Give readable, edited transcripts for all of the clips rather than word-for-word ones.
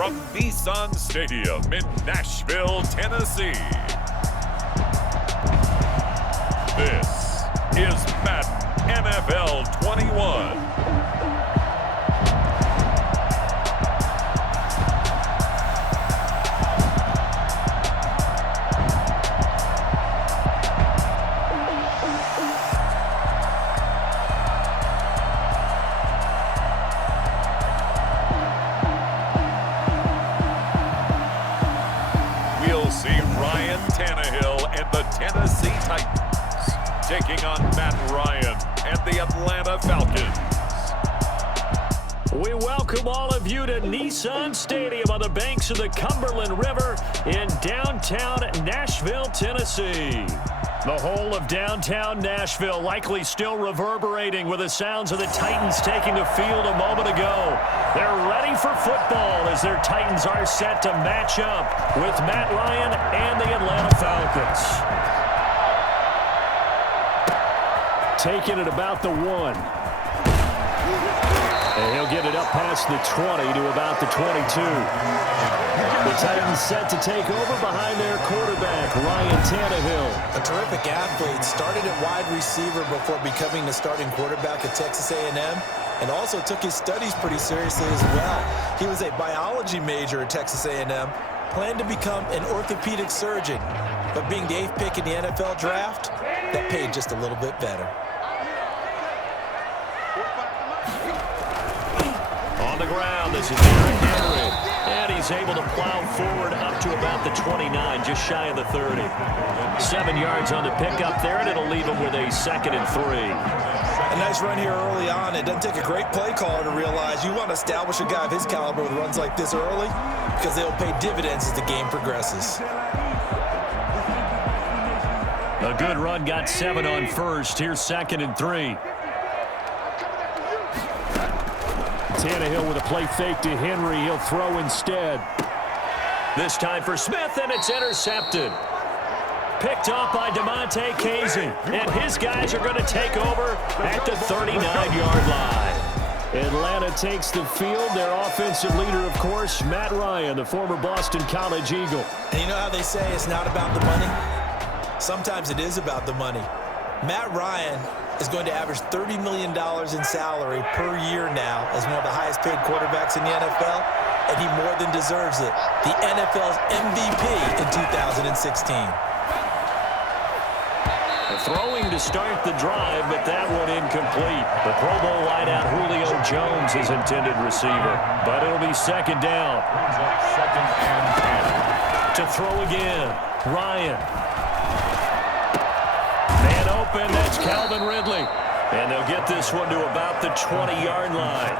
from Nissan Stadium in Nashville, Tennessee. This is Madden NFL 21. We'll see Ryan Tannehill and the Tennessee Titans taking on Matt Ryan and the Atlanta Falcons. We welcome all of you to Nissan Stadium on the banks of the Cumberland River in downtown Nashville, Tennessee. The whole of downtown Nashville likely still reverberating with the sounds of the Titans taking the field a moment ago. They're ready for football as their Titans are set to match up with Matt Ryan and the Atlanta Falcons. Taking it about the 1. And he'll get it up past the 20 to about the 22. The Titans set to take over behind their quarterback, Ryan Tannehill. A terrific athlete, started at wide receiver before becoming the starting quarterback at Texas A&M, and also took his studies pretty seriously as well. He was a biology major at Texas A&M, planned to become an orthopedic surgeon, but being the 8th pick in the NFL draft, that paid just a little bit better. On the ground, this is Derrick Henry. And he's able to plow forward up to about the 29, just shy of the 30. 7 yards on the pickup there, and it'll leave him with a 2nd and 3. A nice run here early on. It doesn't take a great play caller to realize you want to establish a guy of his caliber with runs like this early because they'll pay dividends as the game progresses. A good run, got 7 on first. Here's 2nd and 3. Tannehill with a play fake to Henry. He'll throw instead. This time for Smith, and it's intercepted. Picked up by DeMonte Casey. And his guys are going to take over at the 39-yard line. Atlanta takes the field. Their offensive leader, of course, Matt Ryan, the former Boston College Eagle. And you know how they say it's not about the money? Sometimes it is about the money. Matt Ryan is going to average $30 million in salary per year now as one of the highest paid quarterbacks in the NFL, and he more than deserves it. The NFL's MVP in 2016. Throwing to start the drive, but that one incomplete. The Pro Bowl wideout Julio Jones is intended receiver, but it'll be 2nd down. Second and 10. To throw again, Ryan. Man open, that's Calvin Ridley. And they'll get this one to about the 20-yard line.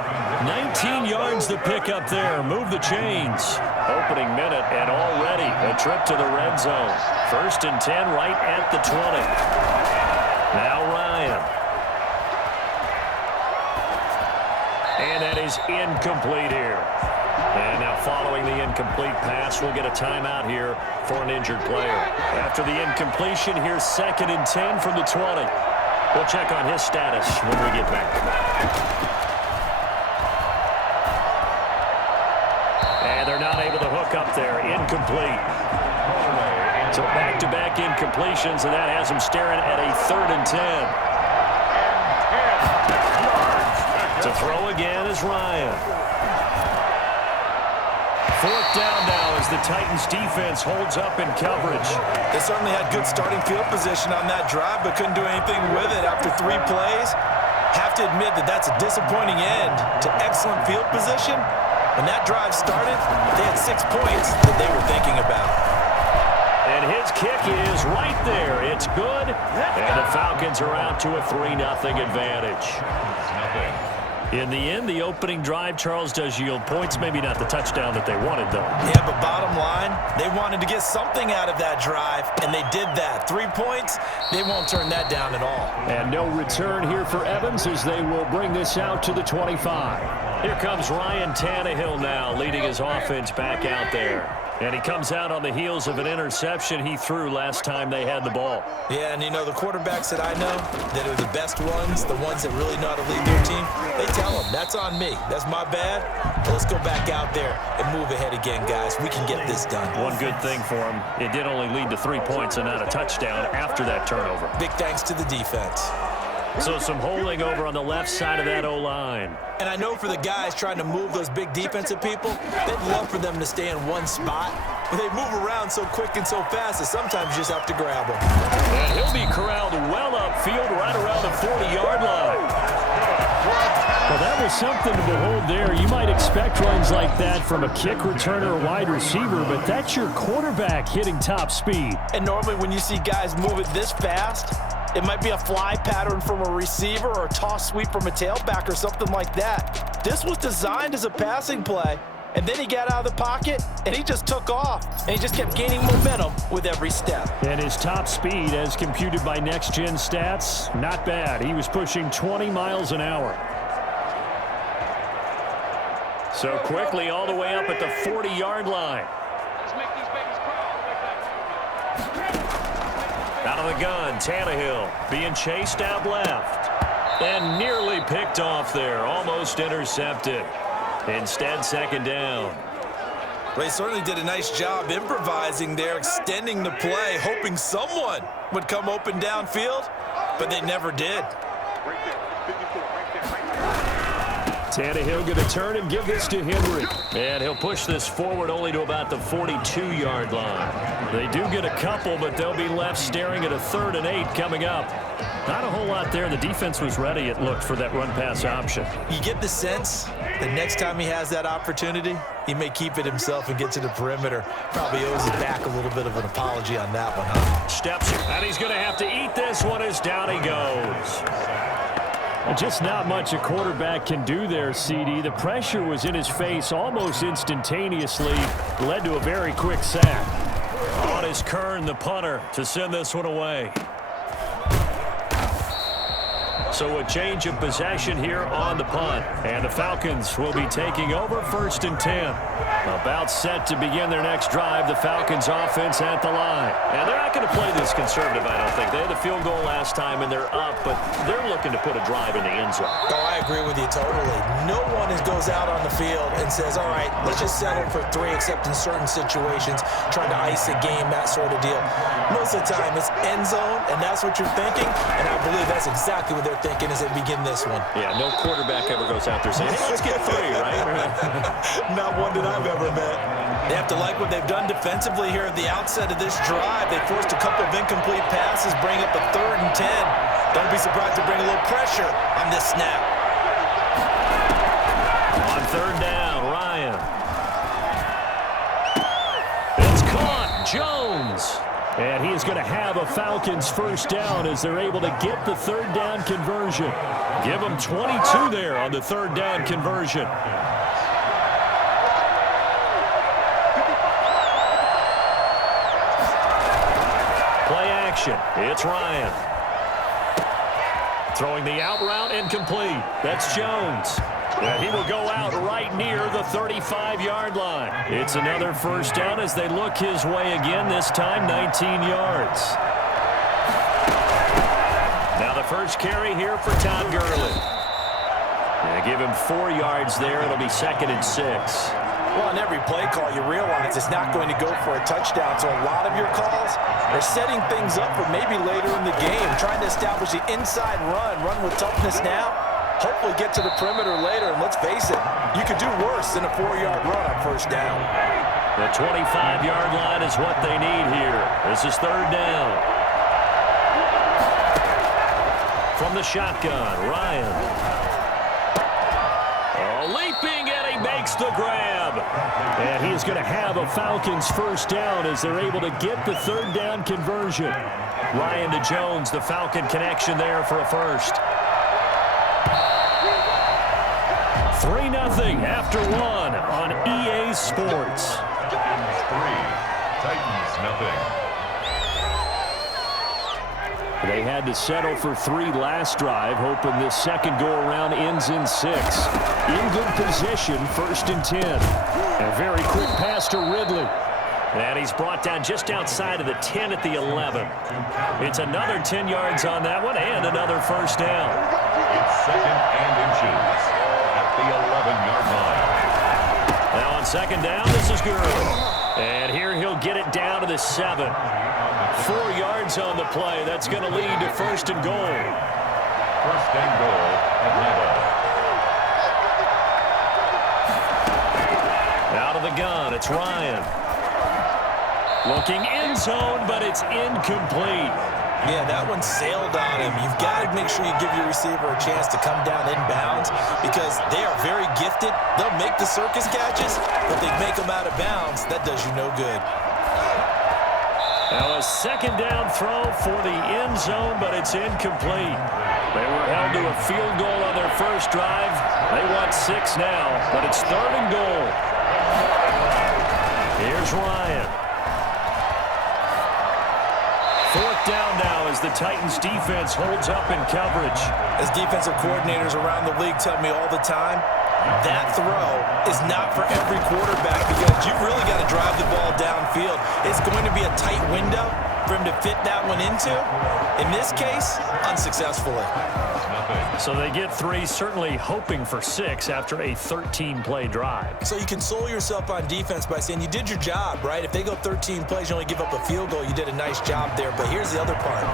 19 yards the pick up there. Move the chains. Opening minute, and already a trip to the red zone. 1st and 10 right at the 20. Now Ryan. And that is incomplete here. And now following the incomplete pass, we'll get a timeout here for an injured player. After the incompletion, here's 2nd and 10 from the 20. We'll check on his status when we get back. And they're not able to hook up there. Incomplete. So back-to-back incompletions, and that has him staring at a 3rd and 10. To throw again is Ryan. 4th down now as the Titans defense holds up in coverage. They certainly had good starting field position on that drive, but couldn't do anything with it after 3 plays. Have to admit that that's a disappointing end to excellent field position. When that drive started, they had 6 points that they were thinking about. And his kick is right there. It's good. And the Falcons are out to a 3-0 advantage. In the end, the opening drive, Charles, does yield points. Maybe not the touchdown that they wanted, though. Yeah, but bottom line, they wanted to get something out of that drive, and they did that. 3 points, they won't turn that down at all. And no return here for Evans as they will bring this out to the 25. Here comes Ryan Tannehill now, leading his offense back out there. And he comes out on the heels of an interception he threw last time they had the ball. Yeah, and you know, the quarterbacks that I know that are the best ones, the ones that really know how to lead their team, they tell them, that's on me. That's my bad. Let's go back out there and move ahead again, guys. We can get this done. One good thing for him, it did only lead to 3 points and not a touchdown after that turnover. Big thanks to the defense. So some holding over on the left side of that O-line. And I know for the guys trying to move those big defensive people, they'd love for them to stay in one spot. But they move around so quick and so fast that sometimes you just have to grab them. And he'll be corralled well upfield right around the 40-yard line. Well, that was something to behold there. You might expect runs like that from a kick returner or wide receiver, but that's your quarterback hitting top speed. And normally when you see guys move it this fast, it might be a fly pattern from a receiver or a toss sweep from a tailback or something like that. This was designed as a passing play, and then he got out of the pocket, and he just took off, and he just kept gaining momentum with every step. And his top speed, as computed by Next Gen Stats, not bad. He was pushing 20 miles an hour. So quickly all the way up at the 40-yard line. Out of the gun, Tannehill being chased out left. And nearly picked off there, almost intercepted. Instead, second down. Well, he certainly did a nice job improvising there, extending the play, hoping someone would come open downfield, but they never did. Tannehill going to turn and give this to Henry. And he'll push this forward only to about the 42-yard line. They do get a couple, but they'll be left staring at a 3rd and 8 coming up. Not a whole lot there. The defense was ready, it looked, for that run-pass option. You get the sense that next time he has that opportunity, he may keep it himself and get to the perimeter. Probably owes his back a little bit of an apology on that one, huh? Steps, and he's going to have to eat this one as down he goes. Just not much a quarterback can do there, CD. The pressure was in his face almost instantaneously. Led to a very quick sack. On is Kern, the punter, to send this one away. So a change of possession here on the punt. And the Falcons will be taking over 1st and 10. About set to begin their next drive. The Falcons offense at the line. And they're not going to play this conservative, I don't think. They had the field goal last time and they're up, but they're looking to put a drive in the end zone. Oh, I agree with you totally. No one goes out on the field and says, all right, let's just settle for 3, except in certain situations, trying to ice a game, that sort of deal. Most of the time, it's end zone, and that's what you're thinking, and I believe that's exactly what they're thinking as they begin this one. Yeah, no quarterback ever goes out there saying, hey, let's get 3, right? Not one that I've ever met. They have to like what they've done defensively here at the outset of this drive. They forced a couple of incomplete passes, bring up a 3rd and 10. Don't be surprised to bring a little pressure on this snap. On 3rd down, Ryan. It's caught, Jones. And he is going to have a Falcons 1st down as they're able to get the 3rd down conversion. Give them 22 there on the 3rd down conversion. Play action. It's Ryan. Throwing the out route incomplete. That's Jones. And he will go out right near the 35-yard line. It's another 1st down as they look his way again, this time 19 yards. Now the first carry here for Todd Gurley. And give him 4 yards there. It'll be 2nd and 6. Well, on every play call, you realize it's not going to go for a touchdown. So a lot of your calls are setting things up for maybe later in the game, trying to establish the inside run with toughness now. Hopefully get to the perimeter later, and let's face it, you could do worse than a 4-yard run on 1st down. The 25-yard line is what they need here. This is 3rd down. From the shotgun, Ryan. Leaping, and he makes the grab. And he is going to have a Falcons 1st down as they're able to get the 3rd down conversion. Ryan to Jones, the Falcon connection there for a 1st. 3-0 after 1 on EA Sports. Falcons 3, Titans 0. They had to settle for 3 last drive, hoping this second go-around ends in 6. In good position, 1st and 10. A very quick pass to Ridley. And he's brought down just outside of the 10 at the 11. It's another 10 yards on that one and another first down. It's second and inches at the 11-yard line. Now on second down, this is good. And here he'll get it down to the 7. 4 yards on the play. That's going to lead to first and goal. First and goal, Atlanta. Out of the gun, it's Ryan. Looking end zone, but it's incomplete. Yeah, that one sailed on him. You've got to make sure you give your receiver a chance to come down inbounds because they are very gifted. They'll make the circus catches, but they make them out of bounds. That does you no good. Now a second down throw for the end zone, but it's incomplete. They were held to a field goal on their first drive. They want 6 now, but it's third and goal. Here's Ryan. Fourth down now as the Titans defense holds up in coverage. As defensive coordinators around the league tell me all the time, that throw is not for every quarterback because you've really got to drive the ball downfield. It's going to be a tight window for him to fit that one into. In this case, unsuccessfully. So they get 3, certainly hoping for 6 after a 13-play drive. So you console yourself on defense by saying you did your job, right? If they go 13 plays, you only give up a field goal, you did a nice job there. But here's the other part.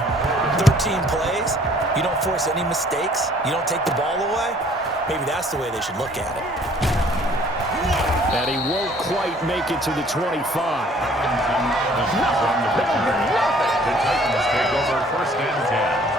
13 plays, you don't force any mistakes, you don't take the ball away. Maybe that's the way they should look at it. And he won't quite make it to the 25. The Titans take over first and 10.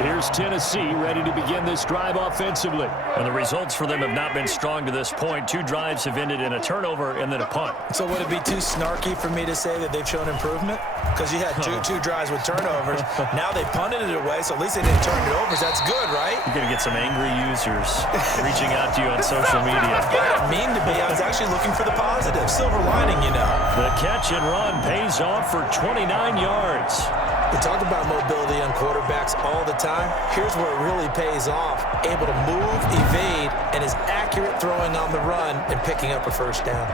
Here's Tennessee ready to begin this drive offensively. And the results for them have not been strong to this point. 2 drives have ended in a turnover and then a punt. So would it be too snarky for me to say that they've shown improvement? Because you had two drives with turnovers. Now they punted it away, so at least they didn't turn it over. So that's good, right? You're going to get some angry users reaching out to you on social media. I didn't mean to be. I was actually looking for the positive. Silver lining, you know. The catch and run pays off for 29 yards. We talk about mobility on quarterbacks all the time. Here's where it really pays off. Able to move, evade, and is accurate throwing on the run and picking up a first down.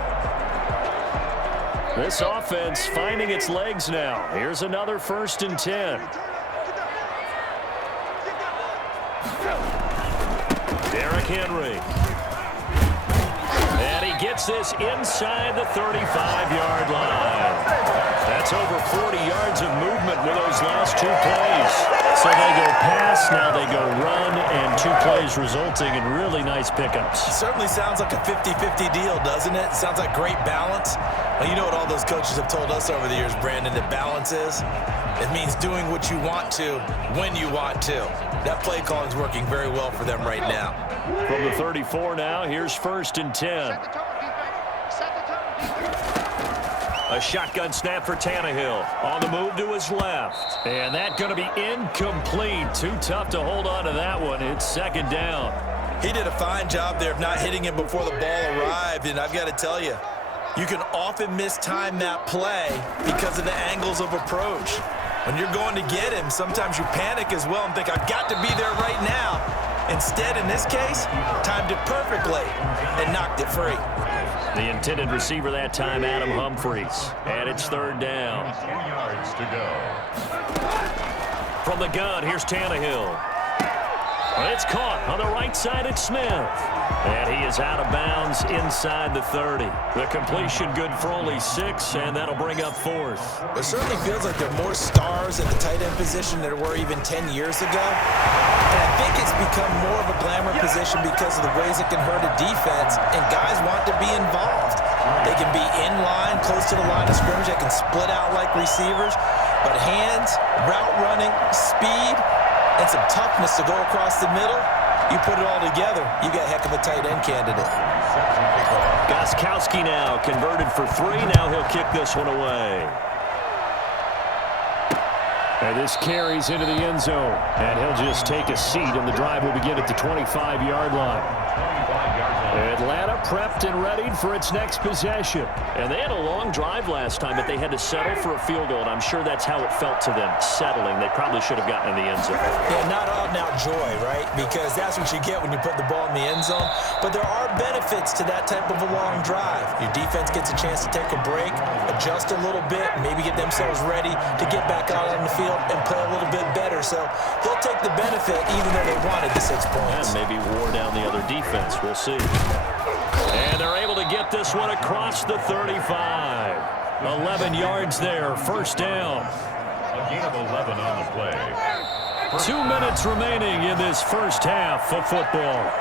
This offense finding its legs now. Here's another first and 10. Derrick Henry. And he gets this inside the 35-yard line. That's over 40 yards of movement with those last 2 plays. So they go pass, now they go run, and 2 plays resulting in really nice pickups. Certainly sounds like a 50-50 deal, doesn't it? Sounds like great balance. Well, you know what all those coaches have told us over the years, Brandon, that balance is? It means doing what you want to when you want to. That play calling is working very well for them right now. From the 34 now, here's first and 10. A shotgun snap for Tannehill. On the move to his left. And that going to be incomplete. Too tough to hold on to that one. It's second down. He did a fine job there of not hitting him before the ball arrived. And I've got to tell you, you can often mistime that play because of the angles of approach. When you're going to get him, sometimes you panic as well and think, I've got to be there right now. Instead, in this case, timed it perfectly and knocked it free. The intended receiver that time, Adam Humphries. And it's third down. 2 yards to go. From the gun, here's Tannehill. It's caught on the right side at Smith. And he is out of bounds inside the 30. The completion good for only 6, and that'll bring up fourth. It certainly feels like there are more stars at the tight end position than there were even 10 years ago. And I think it's become more of a glamour position because of the ways it can hurt a defense, and guys want to be involved. They can be in line, close to the line of scrimmage. They can split out like receivers. But hands, route running, speed, and some toughness to go across the middle, you put it all together, you got a heck of a tight end candidate. Gostkowski now converted for 3. Now he'll kick this one away. And this carries into the end zone. And he'll just take a seat, and the drive will begin at the 25-yard line. Atlanta prepped and readied for its next possession. And they had a long drive last time, but they had to settle for a field goal, and I'm sure that's how it felt to them, settling. They probably should have gotten in the end zone. Yeah, not out-and-out joy, right? Because that's what you get when you put the ball in the end zone. But there are benefits to that type of a long drive. Your defense gets a chance to take a break, adjust a little bit, maybe get themselves ready to get back out on the field and play a little bit better. So they'll take the benefit even though they wanted the 6 points. And maybe wore down the other defense. We'll see. And they're able to get this one across the 35. 11 yards there, first down. A gain of 11 on the play. 2 minutes remaining in this first half of football.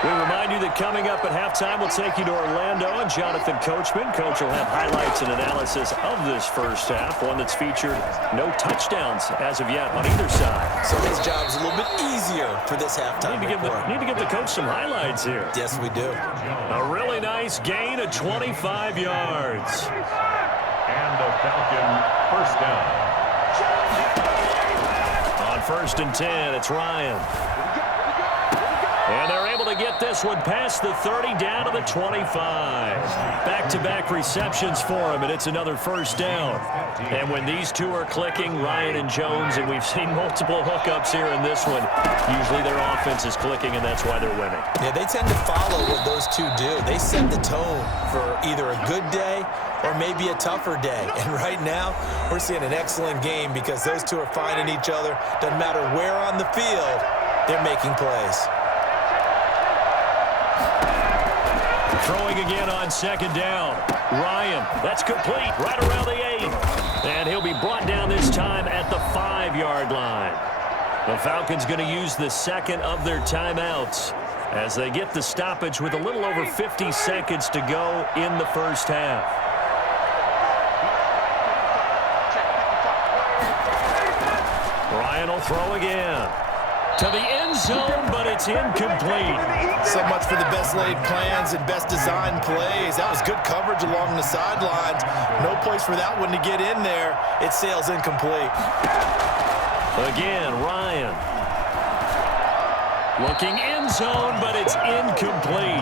We remind you that coming up at halftime, we'll take you to Orlando and Jonathan Coachman. Coach will have highlights and analysis of this first half, one that's featured no touchdowns as of yet on either side. So his job's a little bit easier for this halftime report. Need to give the coach some highlights here. Yes, we do. A really nice gain of 25 yards. And the Falcon first down. On 1st and 10, it's Ryan. And they're able to get this one past the 30 down to the 25. Back-to-back receptions for him, and it's another first down. And when these two are clicking, Ryan and Jones, and we've seen multiple hookups here in this one, usually their offense is clicking, and that's why they're winning. Yeah, they tend to follow what those two do. They set the tone for either a good day or maybe a tougher day. And right now, we're seeing an excellent game because those two are finding each other. Doesn't matter where on the field, they're making plays. Throwing again on 2nd down. Ryan, that's complete, right around the 8. And he'll be brought down this time at the 5-yard line. The Falcons going to use the second of their timeouts as they get the stoppage with a little over 50 seconds to go in the first half. Ryan will throw again. To the end zone, but it's incomplete. So much for the best laid plans and best designed plays. That was good coverage along the sidelines. No place for that one to get in there. It sails incomplete. Again, Ryan. Looking end zone, but it's incomplete.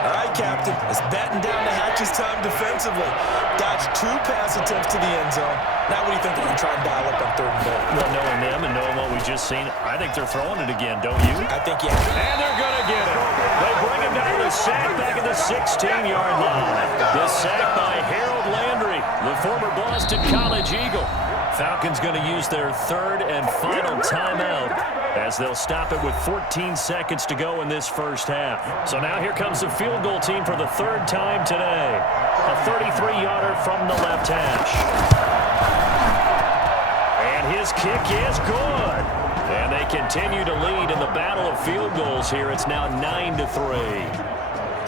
All right, Captain. It's batten down the hatches time defensively. Dodged 2 pass attempts to the end zone. Now what do you think they're going to try and dial up on 3rd and goal? Well, knowing them and knowing what we just seen, I think they're throwing it again, don't you? I think, yeah. And they're going to get it. They bring him down to the sack back at the 16-yard line. The sack by Harold Landry, the former Boston College Eagle. Falcons going to use their 3rd and final timeout as they'll stop it with 14 seconds to go in this first half. So now here comes the field goal team for the 3rd time today. A 33-yarder from the left hash. And his kick is good. And they continue to lead in the battle of field goals here. It's now 9-3.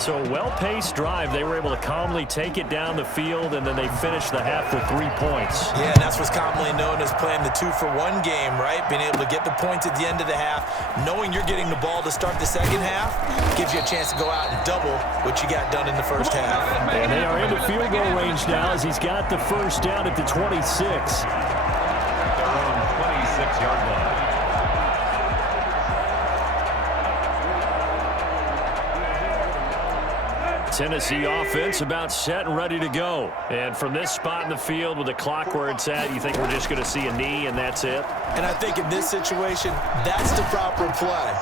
So a well-paced drive. They were able to calmly take it down the field, and then they finished the half with 3 points. Yeah, and that's what's commonly known as playing the 2-for-1 game, right? Being able to get the points at the end of the half, knowing you're getting the ball to start the second half, gives you a chance to go out and double what you got done in the first half. And they are in the field goal range now as he's got the first down at the 26. Their own 26-yard line. Tennessee offense about set and ready to go. And from this spot in the field with the clock where it's at, you think we're just going to see a knee and that's it? And I think in this situation, that's the proper play.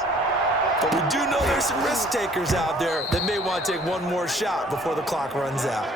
But we do know there's some risk takers out there that may want to take one more shot before the clock runs out.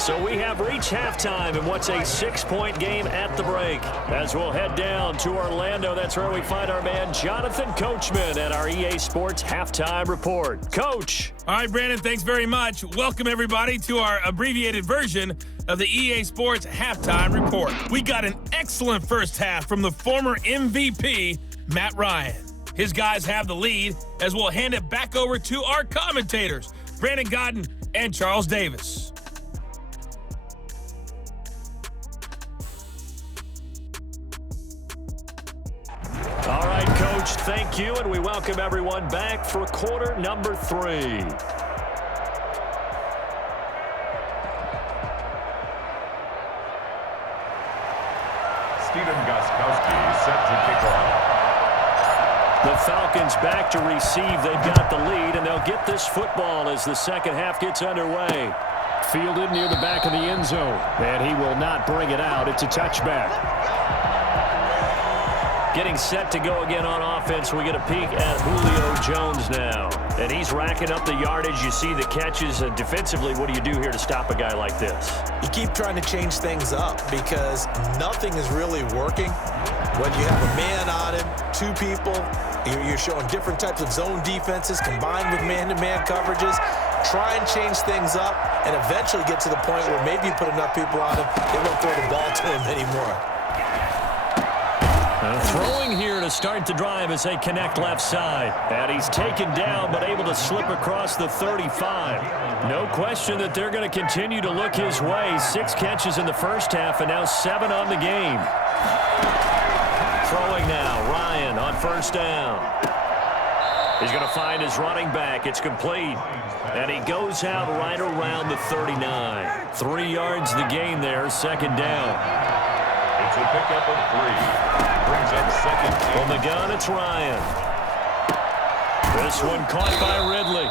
So we have reached halftime in what's a 6-point game at the break. As we'll head down to Orlando, that's where we find our man Jonathan Coachman at our EA Sports Halftime Report. Coach. All right, Brandon, thanks very much. Welcome, everybody, to our abbreviated version of the EA Sports Halftime Report. We got an excellent first half from the former MVP, Matt Ryan. His guys have the lead as we'll hand it back over to our commentators, Brandon Godden and Charles Davis. All right, Coach, thank you, and we welcome everyone back for quarter number 3. set to kick off. The Falcons back to receive. They've got the lead, and they'll get this football as the second half gets underway. Fielded near the back of the end zone, and he will not bring it out. It's a touchback. Getting set to go again on offense. We get a peek at Julio Jones now. And he's racking up the yardage. You see the catches. Defensively, what do you do here to stop a guy like this? You keep trying to change things up because nothing is really working. When you have a man on him, two people, you're showing different types of zone defenses combined with man-to-man coverages. Try and change things up and eventually get to the point where maybe you put enough people on him, they won't throw the ball to him anymore. Throwing here to start the drive as they connect left side. And he's taken down but able to slip across the 35. No question that they're going to continue to look his way. 6 catches in the first half and now 7 on the game. Throwing now, Ryan on first down. He's going to find his running back. It's complete. And he goes out right around the 39. 3 yards the gain there, second down. It's a pickup of 3. Brings up second. From the gun, it's Ryan. This one caught by Ridley.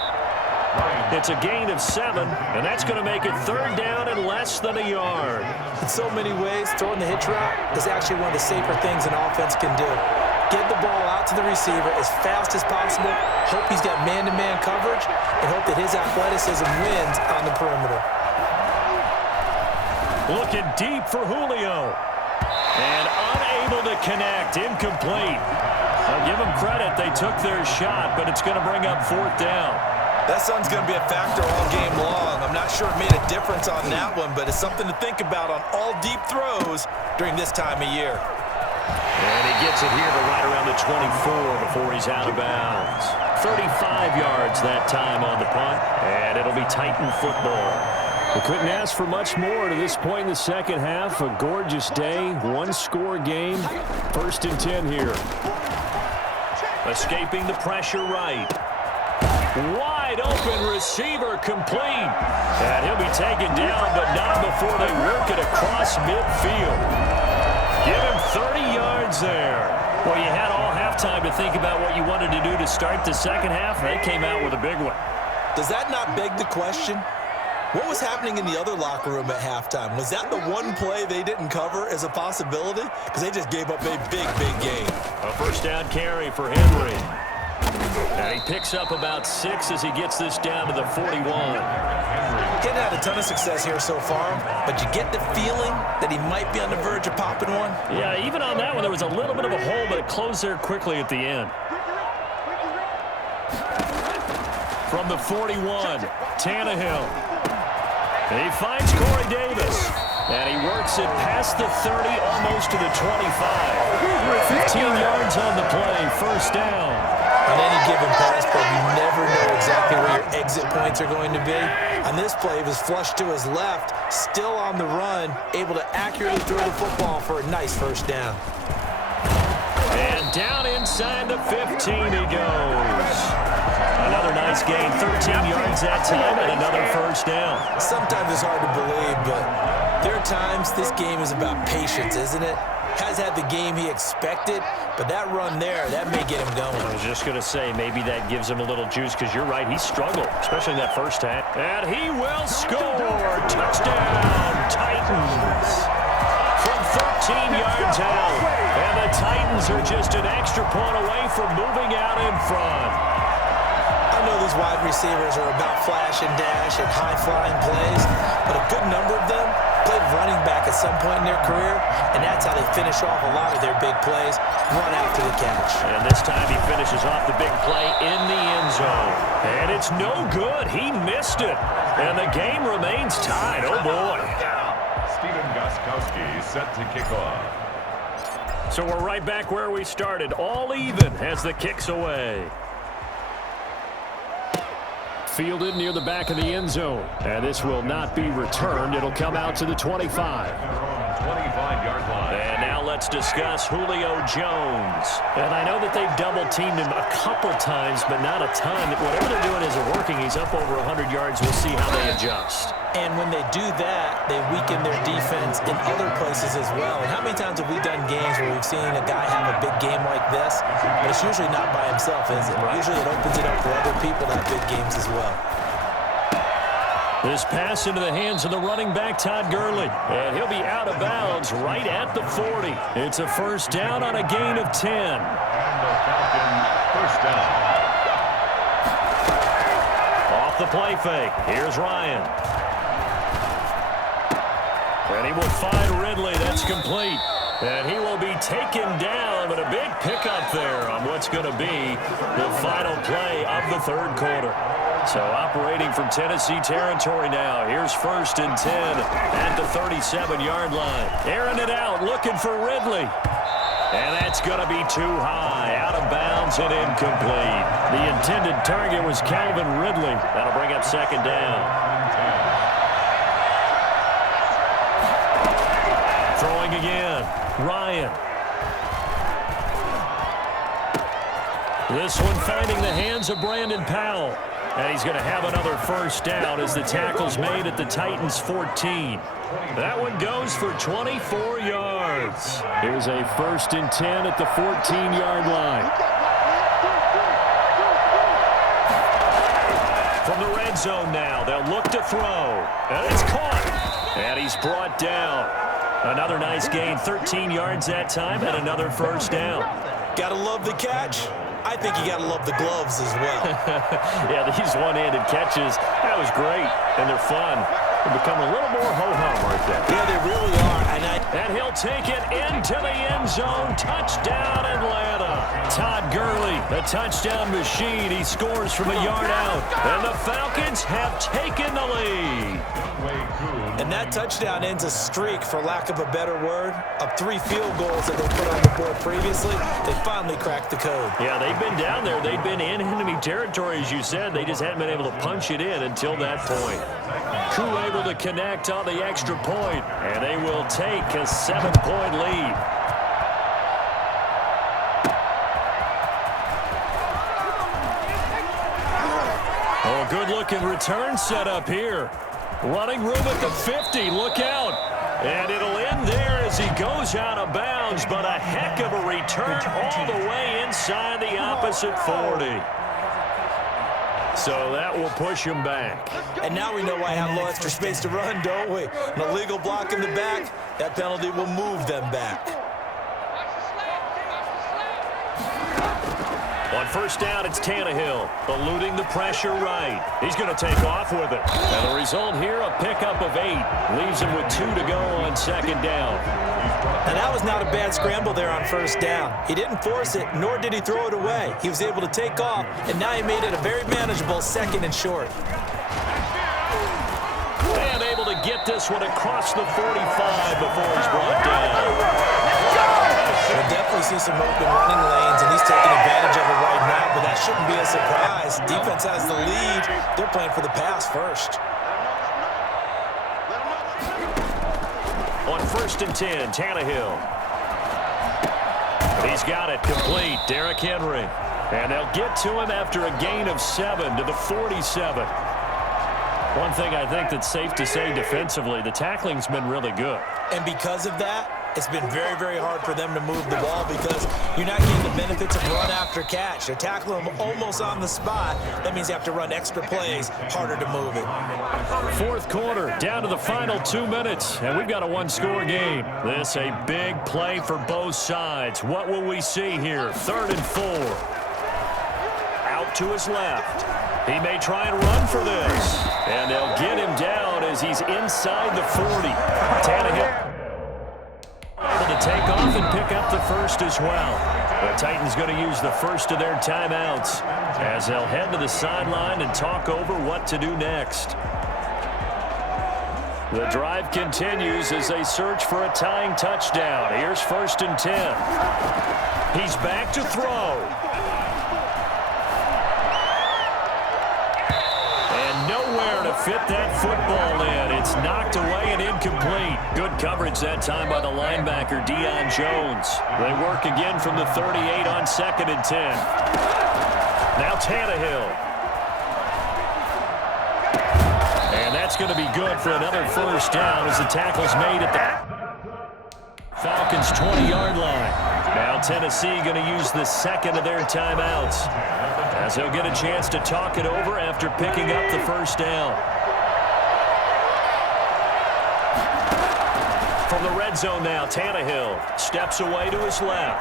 It's a gain of 7, and that's going to make it third down and less than a yard. In so many ways, throwing the hitch route is actually one of the safer things an offense can do. Get the ball out to the receiver as fast as possible, hope he's got man-to-man coverage, and hope that his athleticism wins on the perimeter. Looking deep for Julio. And unable to connect, incomplete. I'll give them credit, they took their shot, but it's going to bring up fourth down. That sun's going to be a factor all game long. I'm not sure it made a difference on that one, but it's something to think about on all deep throws during this time of year. And he gets it here to right around the 24 before he's out of bounds. 35 yards that time on the punt, and it'll be Titan football. We couldn't ask for much more to this point in the second half. A gorgeous day, one-score game. First and 10 here. Escaping the pressure right. Wide open receiver complete. And he'll be taken down, but not before they work it across midfield. Give him 30 yards there. Well, you had all halftime to think about what you wanted to do to start the second half. They came out with a big one. Does that not beg the question? What was happening in the other locker room at halftime? Was that the one play they didn't cover as a possibility? Because they just gave up a big, big game. A first down carry for Henry. And he picks up about 6 as he gets this down to the 41. Getting had a ton of success here so far, but you get the feeling that he might be on the verge of popping one? Yeah, even on that one, there was a little bit of a hole, but it closed there quickly at the end. From the 41, Tannehill. He finds Corey Davis, and he works it past the 30, almost to the 25. 15 yards on the play, first down. On any given pass play, you never know exactly where your exit points are going to be. On this play, he was flushed to his left, still on the run, able to accurately throw the football for a nice first down. And down inside the 15 he goes. Another nice gain, 13 yards that time, and another first down. Sometimes it's hard to believe, but there are times this game is about patience, isn't it? Has had the game he expected, but that run there, that may get him going. I was just going to say, maybe that gives him a little juice, because you're right, he struggled, especially in that first half. And he will score! Touchdown, Titans! From 13 yards out, and the Titans are just an extra point away from moving out in front. I know these wide receivers are about flash and dash and high-flying plays, but a good number of them played running back at some point in their career, and that's how they finish off a lot of their big plays, run after the catch. And this time he finishes off the big play in the end zone. And it's no good. He missed it. And the game remains tied. Oh, boy. Stephen Gostkowski set to kick off. So we're right back where we started, all even as the kick's away. Fielded near the back of the end zone. And this will not be returned. It'll come out to the 25. 25-yard line. And now let's let's discuss Julio Jones. And I know that they've double-teamed him a couple times, but not a ton. Whatever they're doing isn't working. He's up over 100 yards. We'll see how they adjust. And when they do that, they weaken their defense in other places as well. And how many times have we done games where we've seen a guy have a big game like this, but it's usually not by himself, is it? Right. Usually it opens it up for other people to have big games as well. This pass into the hands of the running back, Todd Gurley. And he'll be out of bounds right at the 40. It's a first down on a gain of 10. And the Falcons first down. Off the play fake. Here's Ryan. And he will find Ridley. That's complete. And he will be taken down, but a big pickup there on what's going to be the final play of the third quarter. So operating from Tennessee territory now. Here's first and 10 at the 37-yard line. Airing it out, looking for Ridley. And that's going to be too high, out of bounds and incomplete. The intended target was Calvin Ridley. That'll bring up second down. Throwing again, Ryan. This one finding the hands of Brandon Powell. And he's going to have another first down as the tackle's made at the Titans' 14. That one goes for 24 yards. Here's a first and 10 at the 14-yard line. From the red zone now, they'll look to throw. And it's caught. And he's brought down. Another nice gain, 13 yards that time, and another first down. Gotta love the catch. I think you got to love the gloves as well. Yeah, these one-handed catches, that was great, and they're fun. They become a little more ho-hum right there. Yeah, they really are. And he'll take it into the end zone. Touchdown, Atlanta. Todd Gurley, the touchdown machine. He scores from a yard out. And the Falcons have taken the lead. And that touchdown ends a streak, for lack of a better word, of 3 field goals that they put on the board previously. They finally cracked the code. Yeah, they've been down there. They've been in enemy territory, as you said. They just hadn't been able to punch it in until that point. Koo able to connect on the extra point, and they will take a 7-point lead. Oh, good-looking return set up here. Running room at the 50. Look out. And it'll end there as he goes out of bounds, but a heck of a return all the way inside the opposite 40. So that will push him back. And now we know why I have a little extra space to run, don't we? An illegal block in the back, that penalty will move them back. On first down, it's Tannehill, eluding the pressure right. He's going to take off with it. And the result here, a pickup of 8. Leaves him with 2 to go on second down. And that was not a bad scramble there on first down. He didn't force it, nor did he throw it away. He was able to take off, and now he made it a very manageable second and short. And able to get this one across the 45 before he's brought down. We'll definitely see some open running lanes, and he's taking advantage of it right now, but that shouldn't be a surprise. Defense has the lead. They're playing for the pass first. On first and 10, Tannehill. He's got it complete. Derrick Henry. And they'll get to him after a gain of 7 to the 47. One thing I think that's safe to say defensively, the tackling's been really good. And because of that, it's been very, very hard for them to move the ball because you're not getting the benefits of run after catch. They're tackling them almost on the spot. That means you have to run extra plays, harder to move it. Fourth quarter, down to the final 2 minutes, and we've got a one-score game. This a big play for both sides. What will we see here? 3rd and 4. Out to his left. He may try and run for this. And they'll get him down as he's inside the 40. Tannehill able to take off and pick up the first as well. The Titans going to use the first of their timeouts as they'll head to the sideline and talk over what to do next. The drive continues as they search for a tying touchdown. Here's 1st and 10. He's back to throw. And nowhere to fit that football in. It's knocked away and incomplete. Good coverage that time by the linebacker, Deion Jones. They work again from the 38 on 2nd and 10. Now Tannehill. And that's going to be good for another first down as the tackle's made at the Falcons' 20-yard line. Now Tennessee going to use the second of their timeouts, as they'll get a chance to talk it over after picking up the first down. From the red zone now, Tannehill steps away to his left.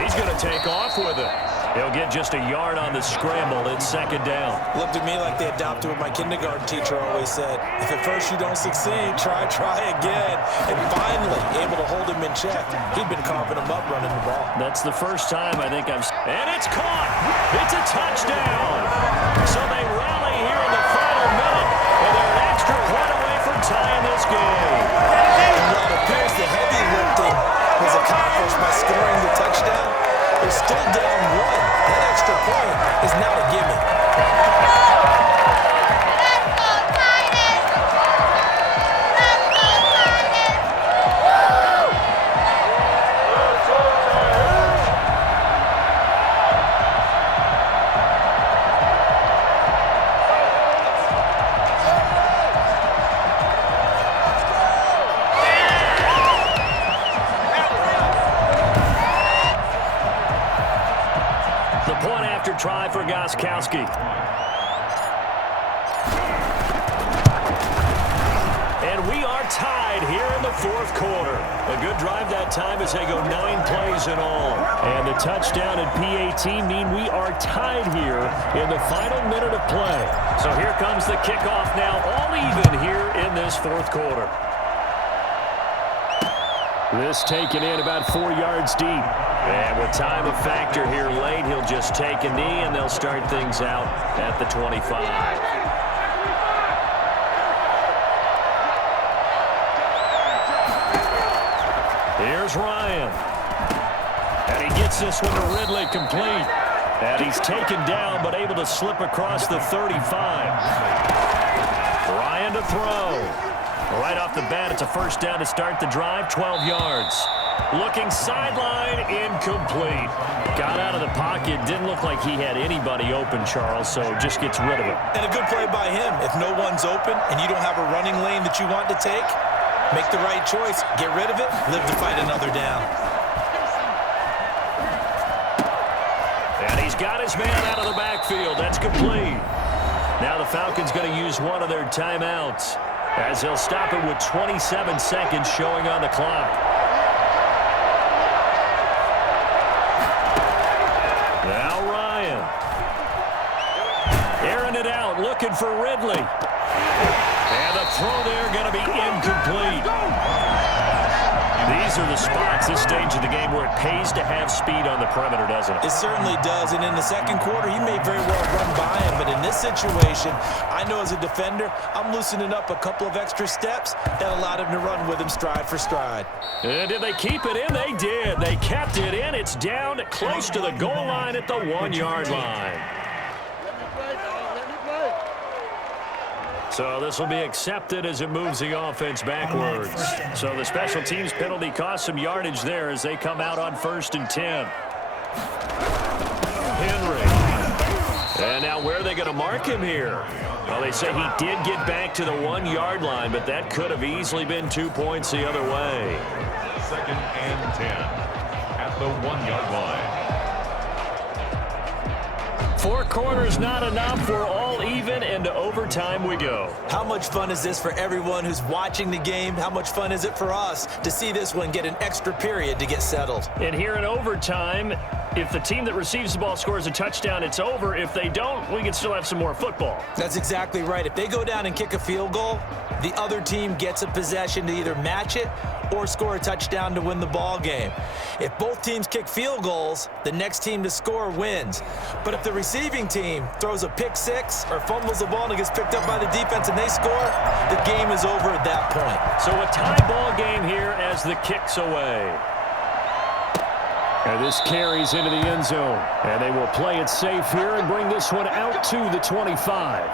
He's going to take off with it. He'll get just a yard on the scramble. It's 2nd down. Looked to me like they adopted what my kindergarten teacher always said. If at first you don't succeed, try again. And finally, able to hold him in check. He'd been carving him up running the ball. That's the first time I think I've... And it's caught! It's a touchdown! So they rally here in the final minute, and they're an extra point away from tying this game. And while it appears the heavy lifting was accomplished by scoring the touchdown, they're still down 1. That extra point is not a gimme. Try for Gostkowski. And we are tied here in the 4th quarter. A good drive that time as they go 9 plays in all. And the touchdown and PAT mean we are tied here in the final minute of play. So here comes the kickoff now, all even here in this 4th quarter. This taken in about 4 yards deep. And with time a factor here late, he'll just take a knee, and they'll start things out at the 25. Here's Ryan. And he gets this one to Ridley complete. And he's taken down, but able to slip across the 35. Ryan to throw. Right off the bat, it's a first down to start the drive, 12 yards. Looking sideline, incomplete. Got out of the pocket, didn't look like he had anybody open, Charles, so just gets rid of it. And a good play by him. If no one's open and you don't have a running lane that you want to take, make the right choice, get rid of it, live to fight another down. And he's got his man out of the backfield. That's complete. Now the Falcons going to use one of their timeouts, as they'll stop it with 27 seconds showing on the clock. Now Ryan. Airing it out, looking for Ridley. And the throw there going to be incomplete. These are the spots, this stage of the game, where it pays to have speed on the perimeter, doesn't it? It certainly does, and in the 2nd quarter, he may very well run by him, but in this situation, I know as a defender, I'm loosening up a couple of extra steps that allowed him to run with him stride for stride. And did they keep it in? They did. They kept it in. It's down close to the goal line at the 1-yard line. So this will be accepted as it moves the offense backwards. So the special teams penalty cost some yardage there as they come out on 1st and 10. Henry. And now where are they going to mark him here? Well, they say he did get back to the 1-yard line, but that could have easily been 2 points the other way. 2nd and 10 at the 1-yard line. 4 quarters not enough. We're all even, and to overtime we go. How much fun is this for everyone who's watching the game? How much fun is it for us to see this one get an extra period to get settled? And here in overtime, if the team that receives the ball scores a touchdown, it's over. If they don't, we can still have some more football. That's exactly right. If they go down and kick a field goal, the other team gets a possession to either match it or score a touchdown to win the ball game. If both teams kick field goals, the next team to score wins. But if the receiving team throws a pick six or fumbles the ball and it gets picked up by the defense and they score, the game is over at that point. So a tie ball game here as the kick's away. And this carries into the end zone. And they will play it safe here and bring this one out to the 25.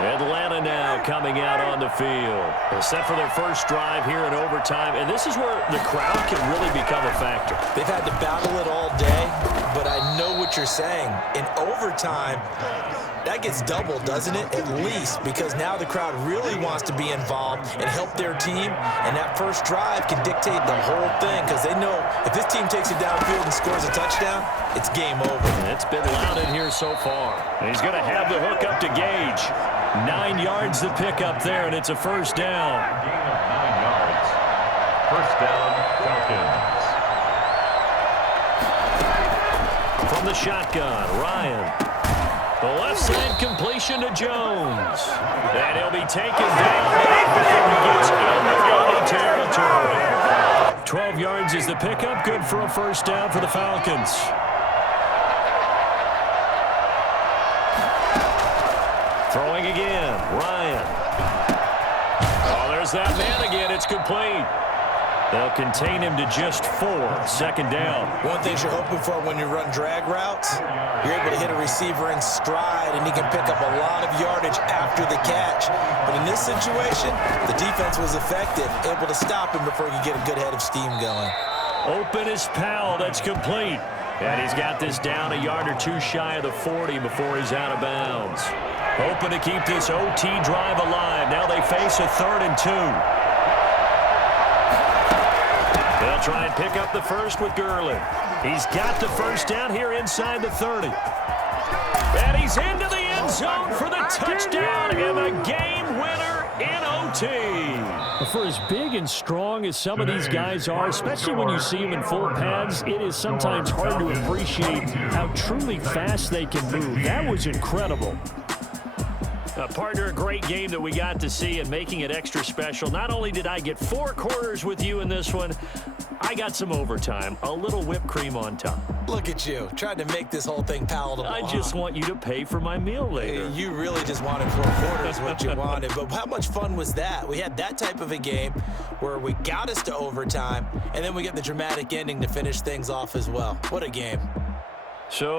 Atlanta now coming out on the field. They're set for their first drive here in overtime, and this is where the crowd can really become a factor. They've had to battle it all day, but I know what you're saying. In overtime, that gets doubled, doesn't it? At least, because now the crowd really wants to be involved and help their team, and that first drive can dictate the whole thing because they know if this team takes it downfield and scores a touchdown, it's game over. It's been loud in here so far. And he's going to have the hook up to Gage. 9 yards to pick up there, and it's a first down. Gain of 9 yards. First down, Falcons. From the shotgun, Ryan. The left side completion to Jones. And he'll be taken down before he gets into enemy territory. 12 yards is the pickup. Good for a first down for the Falcons. Throwing again, Ryan. Oh, there's that man again. It's complete. They'll contain him to just 4. Second down. One thing you're hoping for when you run drag routes, you're able to hit a receiver in stride, and he can pick up a lot of yardage after the catch. But in this situation, the defense was effective, able to stop him before he could get a good head of steam going. Open is Powell. That's complete. And he's got this down a yard or two shy of the 40 before he's out of bounds. Hoping to keep this OT drive alive. Now they face a 3rd and 2. They'll try and pick up the first with Gurley. He's got the first down here inside the 30. And he's into the end zone for the touchdown and the game winner in OT. For as big and strong as some of these guys are, especially when you see them in full pads, it is sometimes hard to appreciate how truly fast they can move. That was incredible. Partner, a great game that we got to see and making it extra special. Not only did I get 4 quarters with you in this one, I got some overtime, a little whipped cream on top. Look at you, trying to make this whole thing palatable. I just want you to pay for my meal later. You really just wanted 4 quarters, what you wanted. But how much fun was that? We had that type of a game where we got us to overtime, and then we get the dramatic ending to finish things off as well. What a game. So